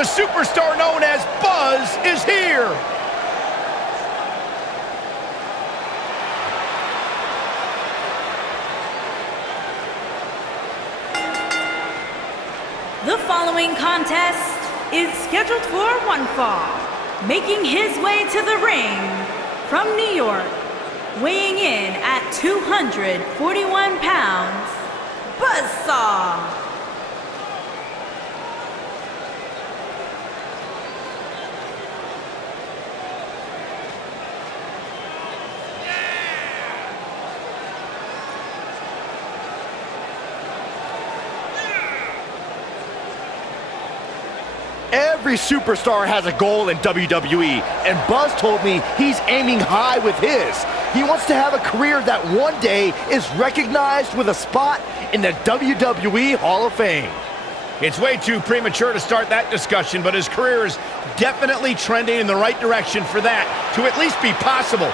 The superstar known as Buzz is here. The following contest is scheduled for one fall. Making his way to the ring from New York, weighing in at 241 pounds, Buzzsaw. Every superstar has a goal in WWE, and Buzz told me he's aiming high with his. He wants to have a career that one day is recognized with a spot in the WWE Hall of Fame. It's way too premature to start that discussion, but his career is definitely trending in the right direction for that to at least be possible.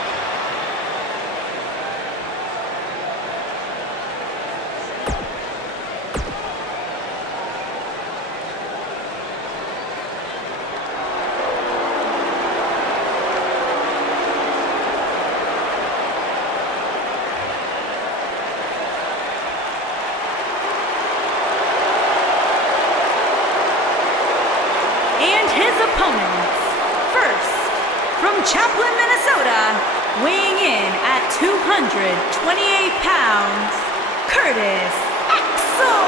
Chaplin, Minnesota, weighing in at 228 pounds, Curtis Axel.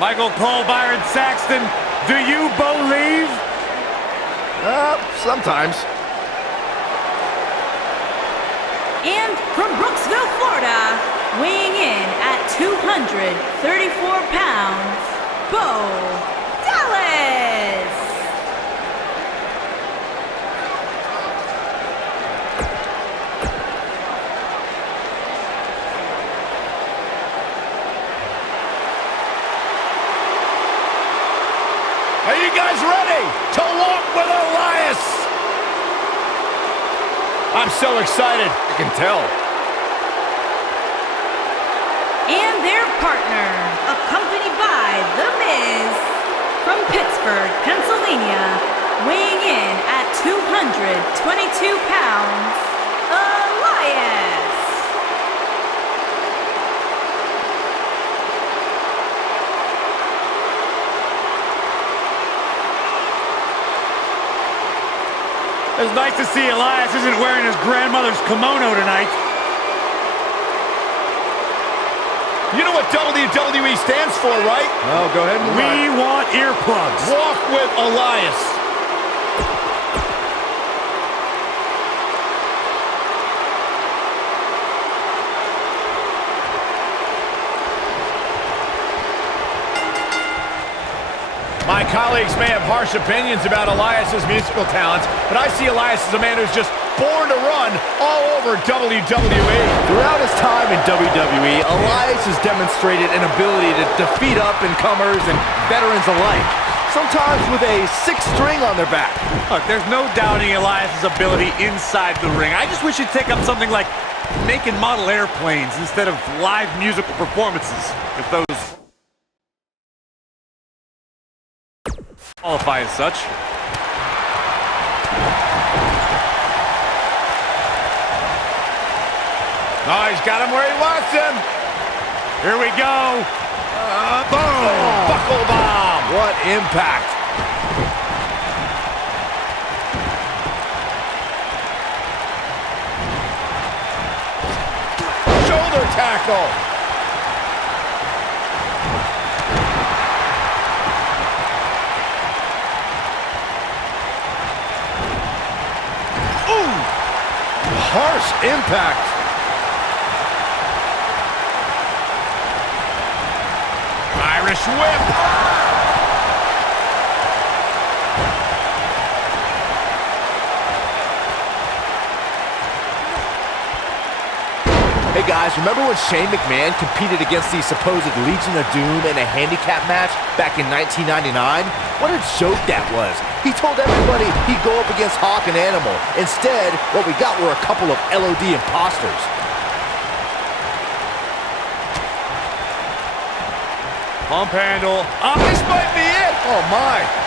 Michael Cole, Byron Saxton, do you believe? Sometimes. And from Brooksville, Florida, weighing in at 234 pounds, Bo Dallas. Are you guys ready to walk with Elias? I'm so excited. I can tell. And their partner, accompanied by The Miz, from Pittsburgh, Pennsylvania, weighing in at 222 pounds, Elias. It's nice to see Elias isn't wearing his grandmother's kimono tonight. You know what WWE stands for, right? Oh, go ahead and We want earplugs. Walk with Elias. My colleagues may have harsh opinions about Elias's musical talents, but I see Elias as a man who's just born to run all over WWE. Throughout his time in WWE, Elias has demonstrated an ability to defeat up-and-comers and veterans alike, sometimes with a sixth string on their back. Look, there's no doubting Elias's ability inside the ring. I just wish he'd take up something like making model airplanes instead of live musical performances, if those qualify as such. Oh, he's got him where he wants him. Here we go. Boom! Buckle bomb. What impact. Shoulder tackle. Harsh impact. Irish whip. Hey, guys, remember when Shane McMahon competed against the supposed Legion of Doom in a handicap match back in 1999? What a joke that was. He told everybody he'd go up against Hawk and Animal. Instead, what we got were a couple of LOD imposters. Pump handle. Oh, this might be it. Oh, my.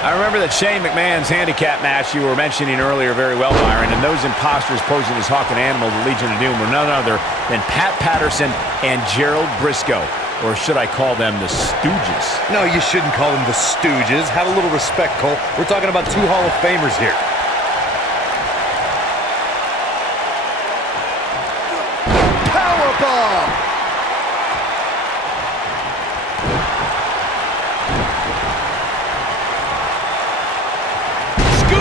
I remember that Shane McMahon's handicap match you were mentioning earlier very well, Byron, and those imposters posing as Hawk and Animal, the Legion of Doom, were none other than Pat Patterson and Gerald Briscoe. Or should I call them the Stooges? No, you shouldn't call them the Stooges. Have a little respect, Cole. We're talking about two Hall of Famers here. Powerbomb!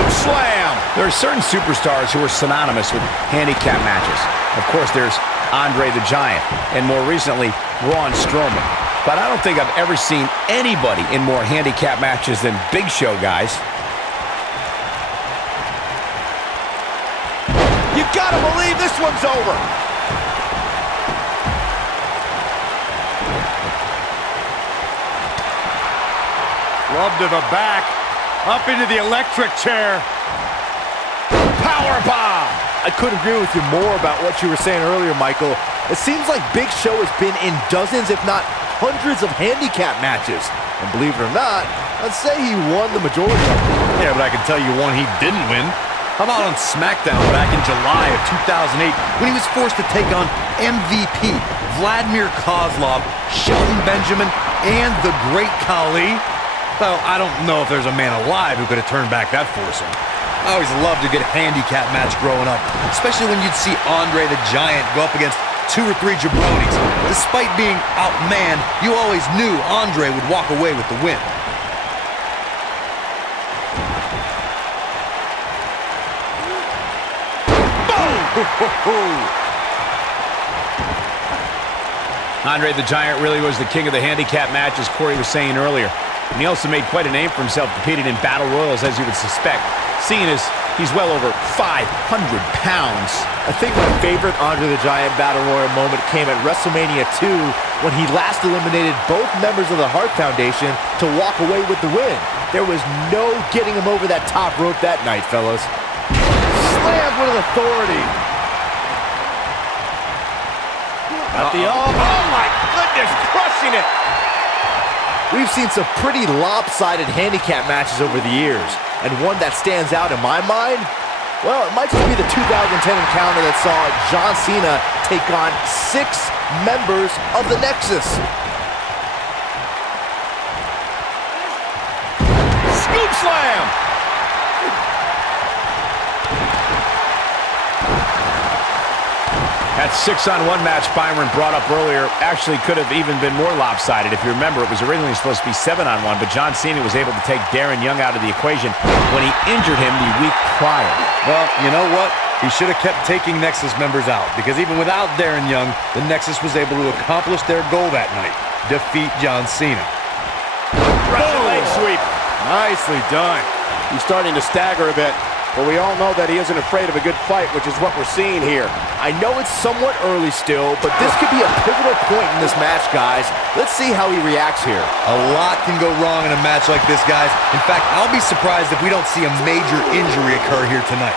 Slam! There are certain superstars who are synonymous with handicap matches. Of course, there's Andre the Giant, and more recently, Braun Strowman. But I don't think I've ever seen anybody in more handicap matches than Big Show, guys. You gotta believe this one's over! Love to the back. Up into the electric chair. Powerbomb! I couldn't agree with you more about what you were saying earlier, Michael. It seems like Big Show has been in dozens, if not hundreds of handicap matches. And believe it or not, I'd say he won the majority of them. Yeah, but I can tell you one he didn't win. How about on SmackDown back in July of 2008 when he was forced to take on MVP, Vladimir Kozlov, Shelton Benjamin, and the Great Khali? Well, I don't know if there's a man alive who could have turned back that foursome. I always loved a good handicap match growing up, especially when you'd see Andre the Giant go up against 2 or 3 jabronis. Despite being outmanned, you always knew Andre would walk away with the win. Andre the Giant really was the king of the handicap match, as Corey was saying earlier. And he also made quite a name for himself competing in battle royals, as you would suspect, seeing as he's well over 500 pounds. I think my favorite Andre the Giant Battle Royal moment came at WrestleMania 2 when he last eliminated both members of the Hart Foundation to walk away with the win. There was no getting him over that top rope that night, fellas. Slammed with authority. Got the oh my goodness, crushing it. We've seen some pretty lopsided handicap matches over the years, and one that stands out in my mind, well, it might just be the 2010 encounter that saw John Cena take on 6 members of the Nexus. Scoop slam! That 6-on-1 match Byron brought up earlier actually could have even been more lopsided. If you remember, it was originally supposed to be 7-on-1, but John Cena was able to take Darren Young out of the equation when he injured him the week prior. Well, you know what? He should have kept taking Nexus members out, because even without Darren Young, the Nexus was able to accomplish their goal that night, defeat John Cena. Russian leg sweep. Nicely done. He's starting to stagger a bit, but we all know that he isn't afraid of a good fight, which is what we're seeing here. I know it's somewhat early still, but this could be a pivotal point in this match, guys. Let's see how he reacts here. A lot can go wrong in a match like this, guys. In fact, I'll be surprised if we don't see a major injury occur here tonight.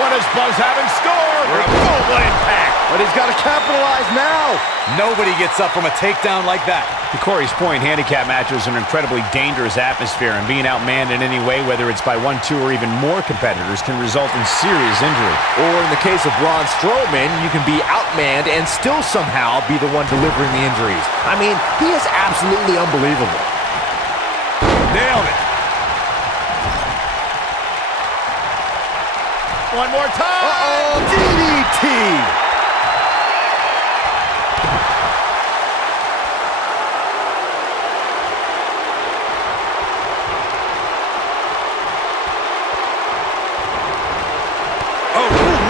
What does Buzz have in store? Global impact. But he's got to capitalize now. Nobody gets up from a takedown like that. To Corey's point, handicap matches are an incredibly dangerous atmosphere, and being outmanned in any way, whether it's by 1, 2, or even more competitors, can result in serious injury. Or in the case of Braun Strowman, you can be outmanned and still somehow be the one delivering the injuries. I mean, he is absolutely unbelievable. Nailed it. One more time. Uh-oh, DDT.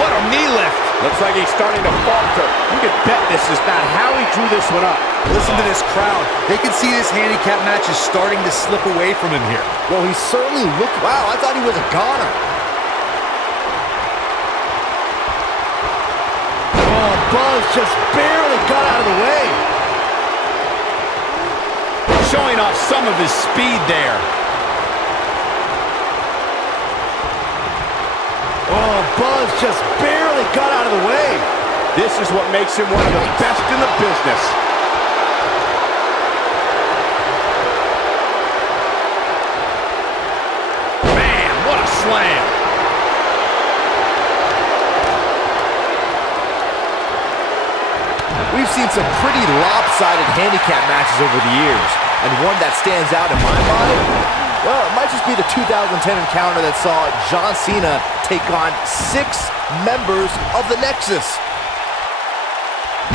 What a knee lift. Looks like he's starting to falter. You can bet this is not how he drew this one up. Listen to this crowd. They can see this handicap match is starting to slip away from him here. Well, he certainly looked... Wow, I thought he was a goner. Oh, Buzz just barely got out of the way. Showing off some of his speed there. Oh, Buzz just barely got out of the way. This is what makes him one of the best in the business. Man, what a slam. We've seen some pretty lopsided handicap matches over the years, and one that stands out in my mind, well, it might just be the 2010 encounter that saw John Cena take on 6 members of the Nexus.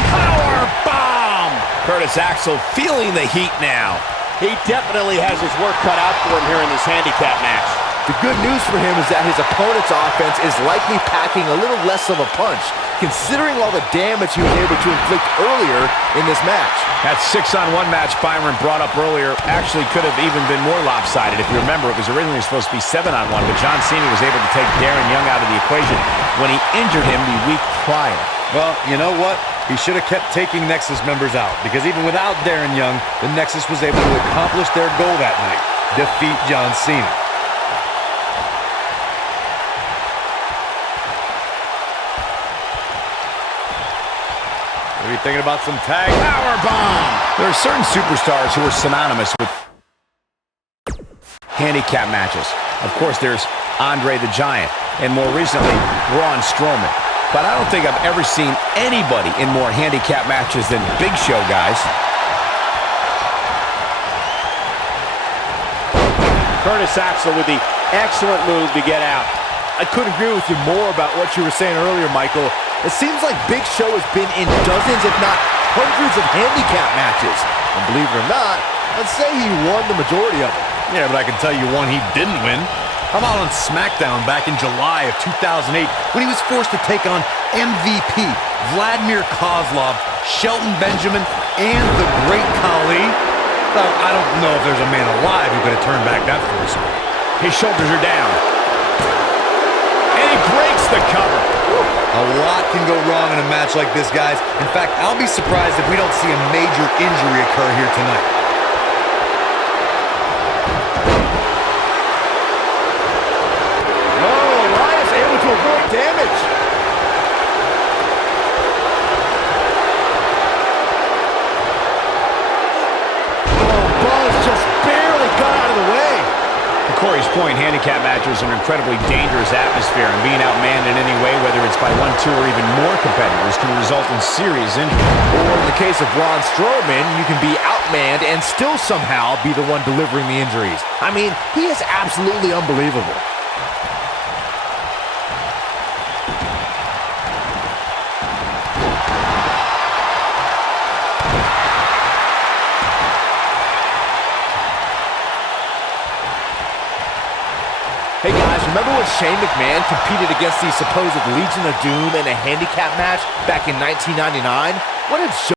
Power bomb! Curtis Axel feeling the heat now. He definitely has his work cut out for him here in this handicap match. The good news for him is that his opponent's offense is likely packing a little less of a punch, considering all the damage he was able to inflict earlier in this match. That 6-on-1 match Byron brought up earlier actually could have even been more lopsided. If you remember, it was originally supposed to be 7-on-1, but John Cena was able to take Darren Young out of the equation when he injured him the week prior. Well, you know what? He should have kept taking Nexus members out, because even without Darren Young, the Nexus was able to accomplish their goal that night: defeat John Cena. What are you thinking about some tag? Power bomb! There are certain superstars who are synonymous with handicap matches. Of course, there's Andre the Giant, and more recently, Braun Strowman. But I don't think I've ever seen anybody in more handicap matches than Big Show, guys. Curtis Axel with the excellent move to get out. I couldn't agree with you more about what you were saying earlier, Michael. It seems like Big Show has been in dozens, if not hundreds of handicap matches. And believe it or not, I'd say he won the majority of them. Yeah, but I can tell you one he didn't win. How about on SmackDown back in July of 2008 when he was forced to take on MVP, Vladimir Kozlov, Shelton Benjamin, and the Great Khali? Well, I don't know if there's a man alive who could have turned back that force. His shoulders are down. And he breaks the cover. A lot can go wrong in a match like this, guys. In fact, I'll be surprised if we don't see a major injury occur here tonight. Avoid damage. Oh, Buzz just barely got out of the way. To Corey's point, handicap matches are an incredibly dangerous atmosphere, and being outmanned in any way, whether it's by 1, 2, or even more competitors, can result in serious injury. Or in the case of Braun Strowman, you can be outmanned and still somehow be the one delivering the injuries. I mean, he is absolutely unbelievable. Hey guys, remember when Shane McMahon competed against the supposed Legion of Doom in a handicap match back in 1999? What did